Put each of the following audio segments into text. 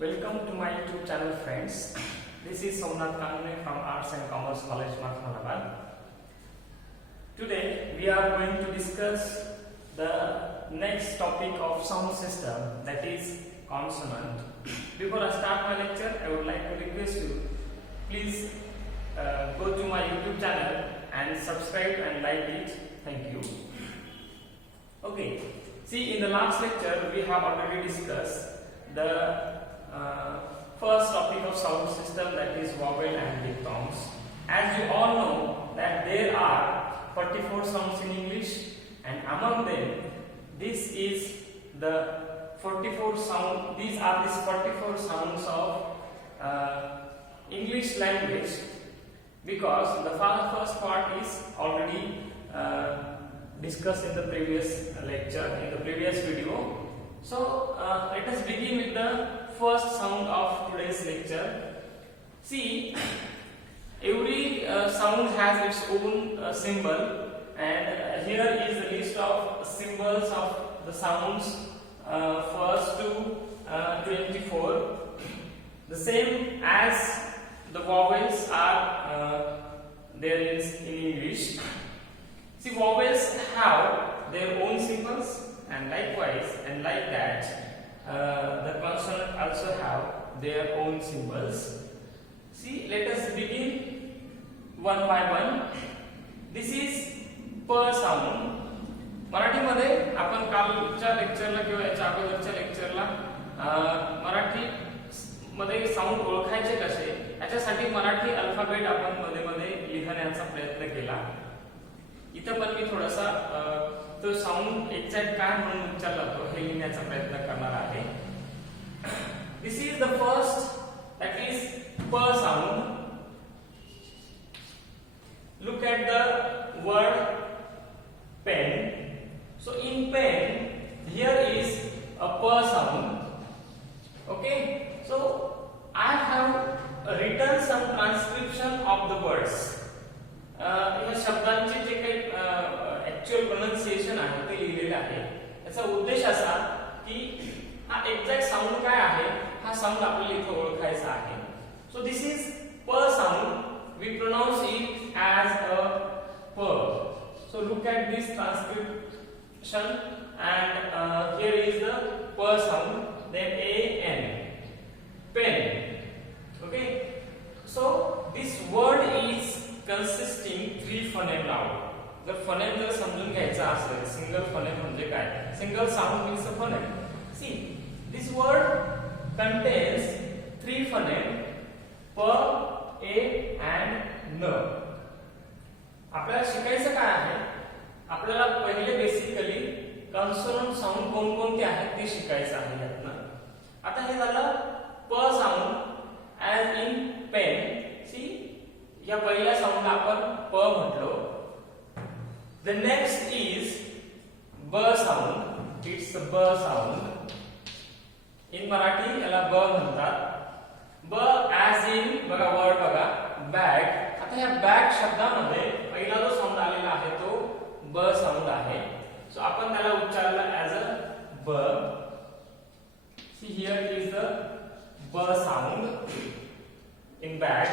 Welcome to my YouTube channel, friends. This is Somnath Kangne from Arts and Commerce College, Ahmedabad. Today we are going to discuss the next topic of sound system, that is consonant. Before I start my lecture, I would like to request you, please go to my YouTube channel and subscribe and like it. Thank you. Okay. See, in the last lecture we have already discussed the first topic of sound system, that is vowel and diphthongs. As you all know that there are 44 sounds in English, and among them this is the 44 sound. These are the 44 sounds of English language, because the first part is already discussed in the previous lecture, in the previous video. So let us begin with the first sound of today's lecture. See, every sound has its own symbol, and here is the list of symbols of the sounds first to 24. The same as the vowels are there in English. See, vowels have their own symbols, and likewise, and like that, the consonant also have their own symbols. See, let us begin one by one. This is प साऊंड. मराठीमध्ये आपण कालच्या लेक्चरला किंवा याच्या अगोदरच्या लेक्चरला मराठी मध्ये साऊंड ओळखायचे कसे याच्यासाठी मराठी अल्फाबेट आपण मध्ये मध्ये लिहिण्याचा प्रयत्न केला. इथं पण मी थोडासा तो साऊंड एक्झॅक्ट काय म्हणून उच्चारला जातो हे लिहिण्याचा प्रयत्न करणार आहे. This is the first, that is प sound. Look at the word pen. So in pen, here is a p sound. Okay. So I have written some transcription of the words. या शब्दांचे जे काही ऍक्च्युअल प्रोनाउन्सिएशन आहे ते लिहिलेले आहे. याचा उद्देश असा की हा एक्झॅक्ट साऊंड काय आहे हा साऊंड आपल्याला इथे ओळखायचा आहे. सो दिस इज प sound. We pronounce it as a p. So look at this transcription, and here is the p sound, then a n, pen. Okay. So this word is consisting three phoneme now. जर phoneme जर समजून घ्यायचा असेल, single phoneme म्हणजे काय? Single sound means a phoneme. See, this word contains three phoneme, p, a and न. आपल्याला शिकायचं काय आहे? आपल्याला पहिले बेसिकली कॉन्सोनंट साऊंड कोणकोणते आहेत ते शिकायचं आहे यातनं. आता हे झालं प साऊंड ॲज इन पेन. सी, या पहिल्या साऊंडला आपण प म्हटलो. द नेक्स्ट इज ब साऊंड. इट्स ब साऊंड. इन मराठी याला ब म्हणतात. ब ॲज इन, बघा वर्ड बघा, बॅग. आता या बॅग शब्दामध्ये पहिला जो साऊंड आलेला आहे तो ब साऊंड आहे. सो आपण त्याला उच्चारला as a b. See, here is the b sound in bag.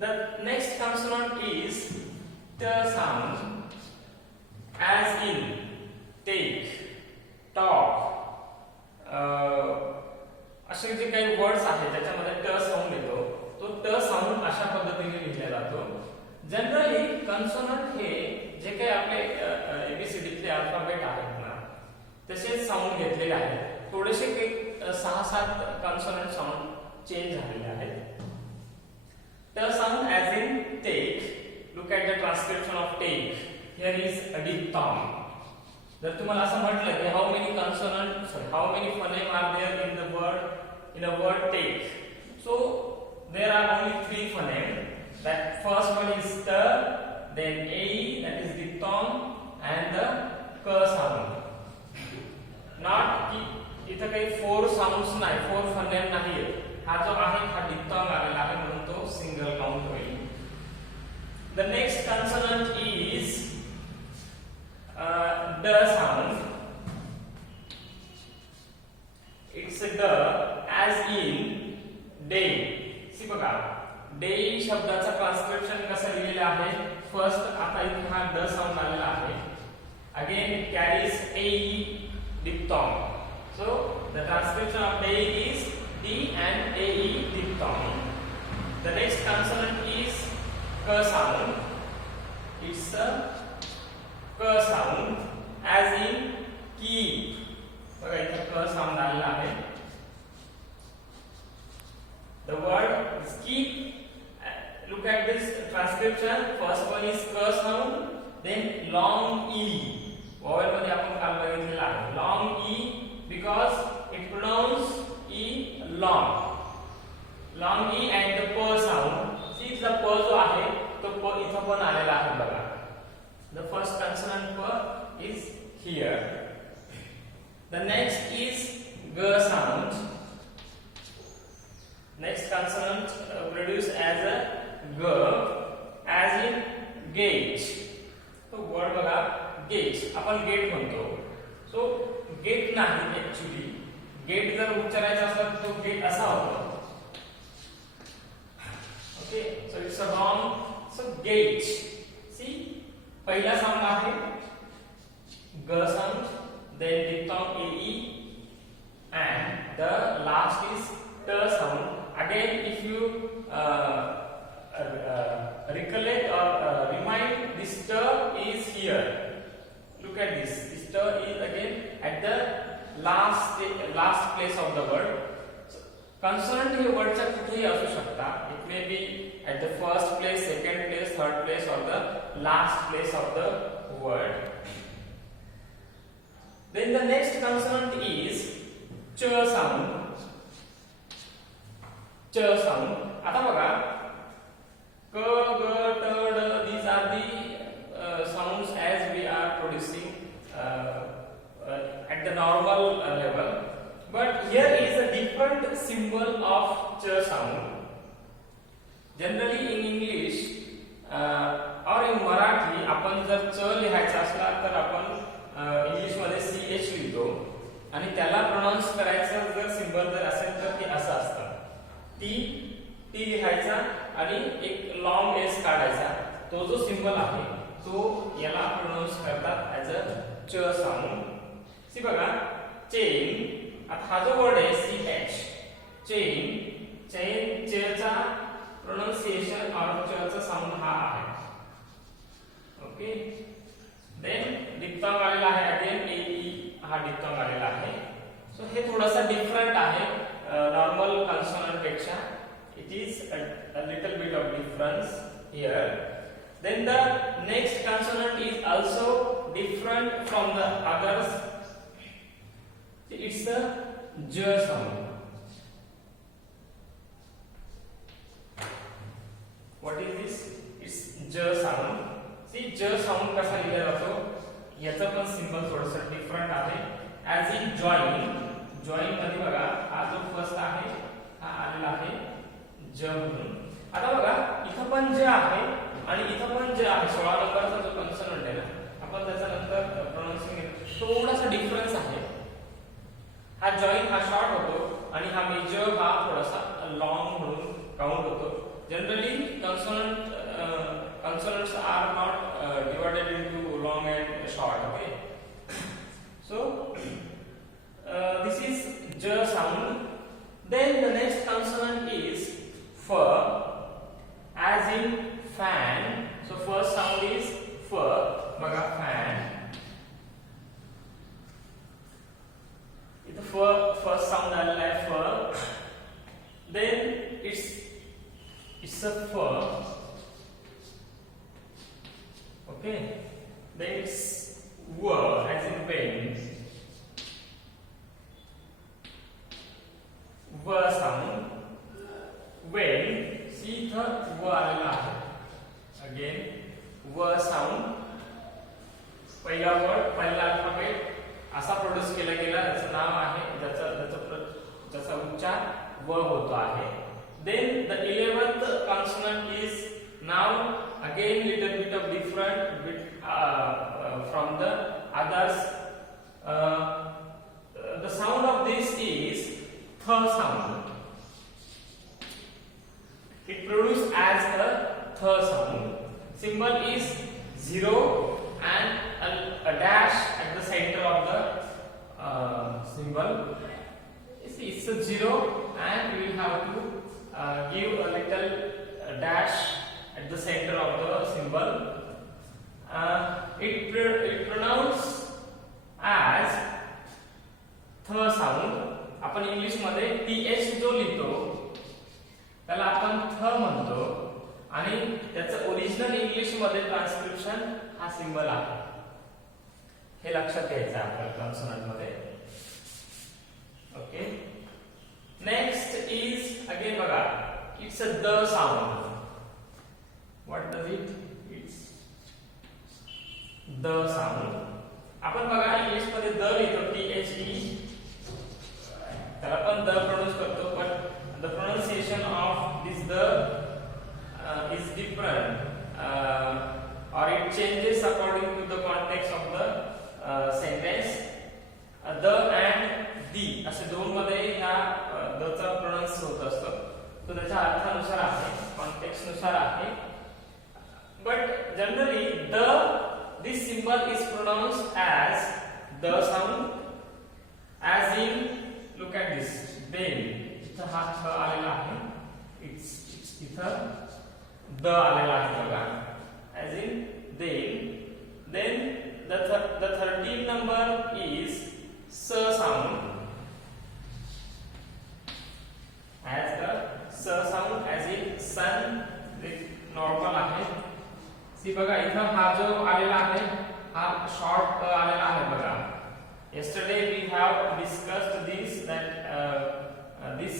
The next consonant is t sound as in take, talk. असे जे काही वर्ड्स आहेत त्याच्यामध्ये ट साऊंड येतो, तो ट साऊंड अशा पद्धतीने लिहिला जातो. जनरली कॉन्सोनंट हे जे काही आपले एबीसीडीतले अल्फाबेट आहेत ना तसेच साऊंड घेतलेले आहेत. थोडेसे काही 6-7 कॉन्सोनंट साऊंड चेंज झालेले आहेत. T sound as in take. Look at the transcription of take. Here is a diphthong. जर तुम्हाला असं म्हटलं की how many consonant, how many phoneme are there in the word, in a word take, so there are only 3 phoneme. That first one is t, then a, that is diphthong, and the k sound. Not की इथं काही 4 sounds नाही, 4 phoneme नाही. हा जो आहे हा diphthong आलेला आहे म्हणून तो सिंगल काउंट होईल. The next consonant is d sound. It's a d as डेई शब्दाचा ट्रान्सक्रिप्शन कसं लिहिलेलं आहे. फर्स्ट आता इथे हा ड साऊंड आलेला आहे. Again it carries A diphthong. So the transcription of DE is D and AE diphthong. The next consonant is K sound. It's a K sound as in keep. बघा इथे K sound आलेला आहे. The word is keep. Look at this transcription. First one is K sound, then long E. Vowel मध्ये आपण काल बघितलेला आहे long E because it pronounce E long. Long E and the P sound. See the P जो आहे तो P इथं पण आलेला आहे बघा. The first consonant P is here. The next is G sound. Next consonant produced as a G as in gate. तो word बघा गेट. आपण गेट म्हणतो. सो गेट नाही ऍक्च्युली. गेट जर उच्चारायचा असला तर तो गेट असा होतो. Okay so it's a wrong. So gate. See पहिला साऊंड आहे g sound, then diphthong AE and the last is t sound. Again if you recollect or remind, this t is here. Look at this. This t is again at the last place of the word. So, consonant हे wordच्या कुठेही असू शकता. It may be at the first place, second place, third place, or the last place of the word. Then the next consonant is ch sound. Ch sound. आता बघा क ग ट ड, these are the sounds as we are producing at the normal level, but here is a different symbol of ch sound. Generally in English or in Marathi आपण जर च लिहायचा असला तर आपण इंग्लिश मध्ये ch लिहितो आणि त्याला प्रोनाउन्स करायचं जर सिंबल जर असेल तर ते असं असतं. टी लिहायचा आणि एक लॉंग एस काढायचा. तो जो सिंबल आहे तो याला प्रोनाउन्स करतात ऍज अ च साऊंड. सी बघा चेन. आता हा जो वर्ड आहे ch चेन. चेन च चा प्रोनाउन्सिएशन और च चा साऊंड हा आहे. ओके देन diphthong आलेला आहे. अगेन AE हा diphthong आलेला आहे. सो हे थोडासा डिफरंट आहे नॉर्मल कॉन्सोनंट पेक्षा. It is a little bit of difference here. Then the next consonant is also different from the others. It's a j sound. What is this? It's j sound. See j sound कसा लिहिला जातो याचा पण सिंबल थोडंसं डिफरंट आहे. As in join. Join मध्ये बघा हा जो फर्स्ट आहे हा आलेला आहे ज म्हणून. आता बघा इथं पण ज आहे आणि इथं पण ज आहे. 16 नंबरचा जो कॉन्सोनंट आहे ना आपण त्याच्या नंतर प्रोनाउन्सिंग थोडासा डिफरन्स आहे. हा जॉइन हा शॉर्ट होतो आणि हा मेजर हा थोडासा लॉंग म्हणून काउंट होतो. Generally consonants are not divided into long and short. Okay, so this is j sound. Then the next consonant is f as in fan. So first sound is f. बघा fan. इथं first sound आलेला आहे f. Then it's a f. Okay. Then it's w as in pen. W sound. When. See the w आलेला आहे. Again w sound. पहिला वर्ड पहिला अल्फाबेट असा प्रोड्यूस केला गेला त्याचं नाव आहे ज्याचा उच्चार व होतो आहे. Then the 11th consonant is now again little bit of different from the others. The sound of this is th sound. It produces symbol is 0 and a dash at the center of the symbol. You see, it's a 0 and we will have to give a little dash at the center of the symbol. It pronounced as th sound. आपण इंग्लिश मध्ये th जो लिहितो त्याला आपण थ म्हणतो आणि त्याचं ओरिजिनल इंग्लिश मध्ये ट्रान्सक्रिप्शन हा सिंबल आहे. हे लक्षात घ्यायचं आहे आपल्याला कॉन्सोनंट मध्ये. ओके, नेक्स्ट इज अगेन बघा, it's a the sound. What does it? It's the sound. आपण बघा इंग्लिश मध्ये द लिहितो THE, त्याला पण द प्रोनाउन्स करतो, but the pronunciation of this the is different or it changes according to the context of the sentence. The and the असे दोन मध्ये ह्या द चा प्रोनाउन्स होत असतो. तो त्याच्या अर्थानुसार आहे, कॉन्टेक्स्ट नुसार आहे. But generally this symbol is pronounced as the sound, as in look at this then. इथं हा थ आलेला आहे, इट्स इथं द आलेला आहे बघा, as in then the 13th number is s sound, as the s sound, as in sun. Normal आहे. सी बघा इथं हा जो आलेला आहे हा शॉर्ट आलेला आहे बघा. Yesterday we have discussed this that this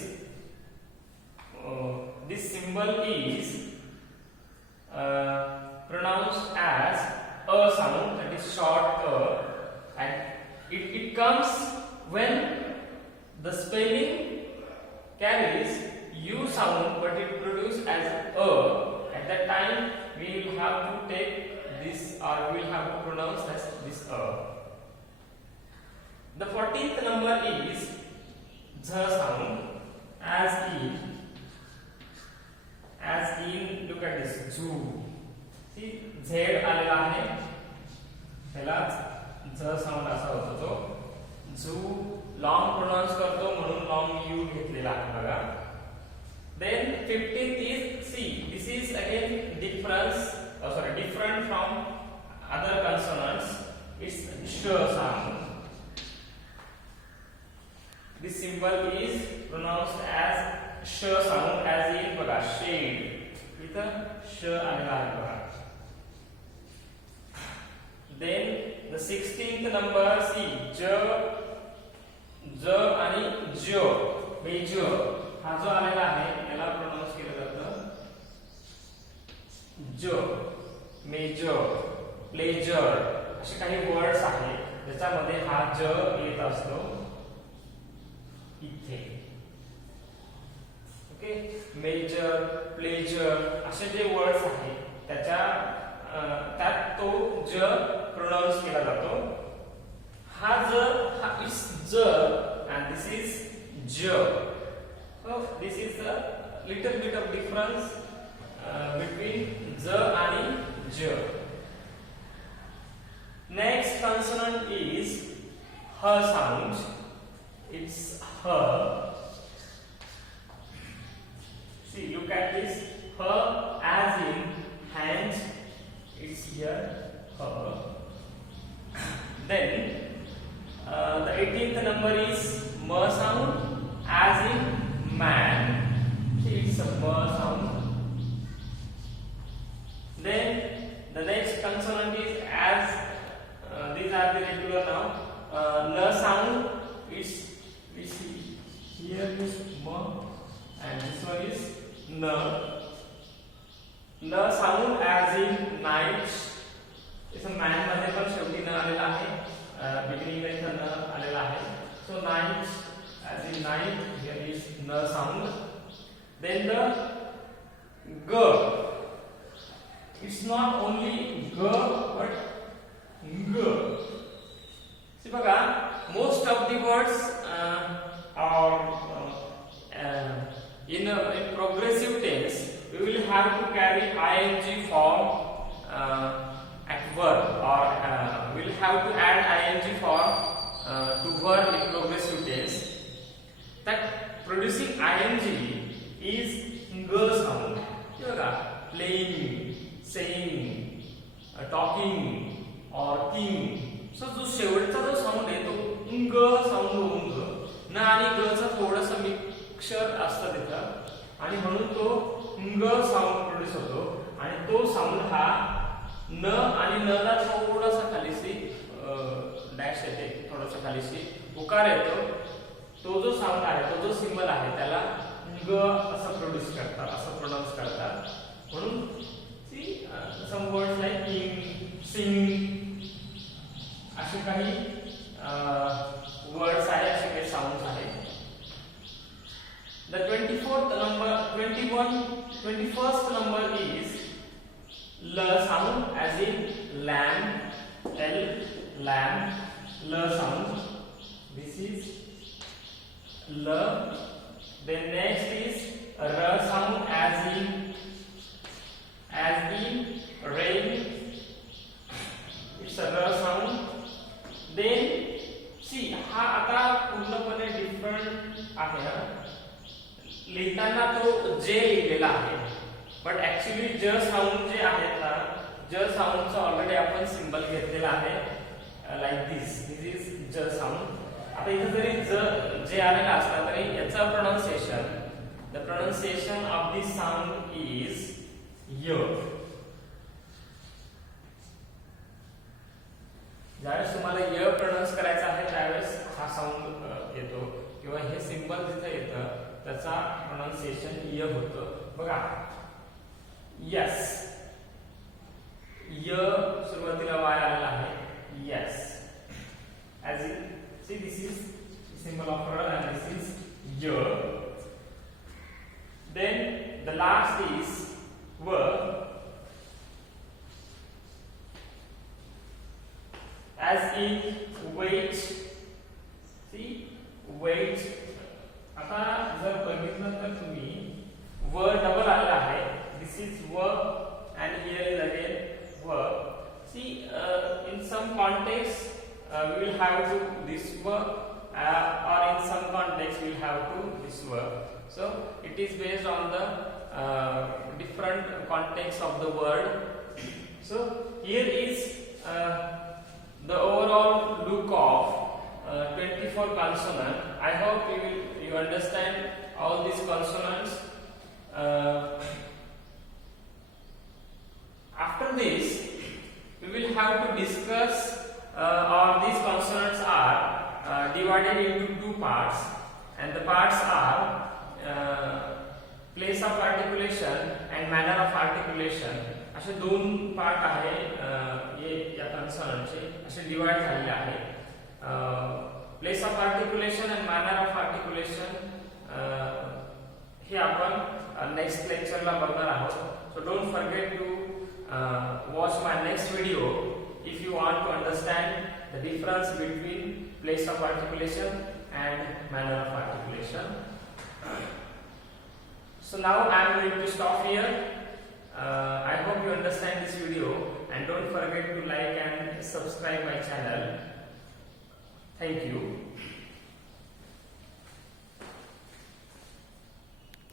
symbol is pronounced as a sound, that is short and it comes when the spelling carries u sound but it produced as a. At that time we will have to take this, or we will have to pronounce as this a. The 14th number is z sound, as in look at this zoo. See, z आलेला आहे, त्याला z sound असा होतो. तो zoo long pronounce करतो म्हणून long u घेतलेला आहे बघा. Then 15th is C. This is again different from other consonants. It's sh sound. This symbol is pronounced as sh sound, as in बघा shade. इथं sh आलेला आहे बघा. Then the 16th number C. j आणि j. Major हा जो आलेला आहे याला प्रोनाउन्स केलं जातं जो. मेजर, प्लेजर असे काही वर्ड्स आहेत ज्याच्यामध्ये हा ज येत असतो इथे. ओके, मेजर, प्लेजर असे जे वर्ड्स आहेत त्यात तो ज प्रोनाउन्स केला जातो. हा इज ज and this is j. So this is a little bit of difference between z and j. Next consonant is h sound. It's h. See, look at this h, as in hand. It's here h. Then the 18th number is m sound, as in man. It's a m sound. Then the next consonant is as. These are the regular now. N sound. It's, we see here is m and this one is n. N sound, as in night. It's a man मध्ये पण शेवटी न आलेला आहे. Beginning ला इथं न आलेला आहे. So night, as in night, here is n sound. Then the g. It's not only g but g. See बघा, most of the words are in progressive tense. We will have to carry ing form at verb, or we'll have to add ing for to verb in progressive tense. That producing ing is g sound. Playing, saying, talking or king. So जो शेवटचा जो साऊंड आहे तो ग साऊंड होऊन ग न आणि ग चा थोडासा मिक्सचर असतं तिथं आणि म्हणून तो ग साऊंड प्रोड्यूस होतो आणि तो साऊंड हा न आणि न ला थोडासा खालीशी डॅश येते, थोडासा खालीशी उकार येतो. तो जो साऊंड आहे, तो जो सिंबल आहे त्याला ग असं प्रोड्यूस करतात, असं प्रोनाउन्स करतात. म्हणून सी सम वर्ड्स लाईक किंग, सिंग असे काही वर्ड्स आहे, असे काही साऊंड्स आहेत. The 24th number, 21st number is l sound, as in lamb, l, lamb, l sound. This is l. Then next is r sound, as in rain. It's a r sound. Then see, हा आता पूर्णपणे डिफरंट आहे ना. लिहिताना तो जे लिहिलेला आहे, but actually ज साऊंड जे आहेत ना, ज साऊंडचा ऑलरेडी आपण सिंबल घेतलेला आहे, लाईक दिस इज ज साऊंड. आता इथे जरी ज जे आलेला असला तरी याचा pronunciation, the pronunciation of this sound is य. ज्यावेळेस तुम्हाला य प्रोनाउन्स करायचा आहे त्यावेळेस हा साऊंड येतो किंवा हे सिंबल जिथे येतं त्याचा प्रोनाउन्सिएशन य होतं. बघा, यस, य सुरुवातीला वाय आलेला आहे, yes. As in C, this is symbol of र अँड दिस इज य. देन द लास्ट इज व. As in wait, see, wait. आता जर बघितलं तर तुम्ही व डबल आलेला आहे. दिस इज व and here is again व. See, in some context we will have to this व, or in some context we will have to this व. So it is based on the different context of the word. So here is the overall look of 24 consonant. I hope you understand all these consonants. After this, we will have to discuss all these consonants are divided into two parts, and the parts are place of articulation and manner of articulation. असे दोन पार्ट आहे या कन्सोनंटचे, असे divide झालेले आहे. Place of articulation and manner of articulation हे आपण नेक्स्ट लेक्चरला बघणार आहोत. So don't forget to watch my next video if you want to understand the difference between place of articulation and manner of articulation. So now I am going to stop here. I hope you understand this video, and don't forget to like and subscribe my channel. Thank you.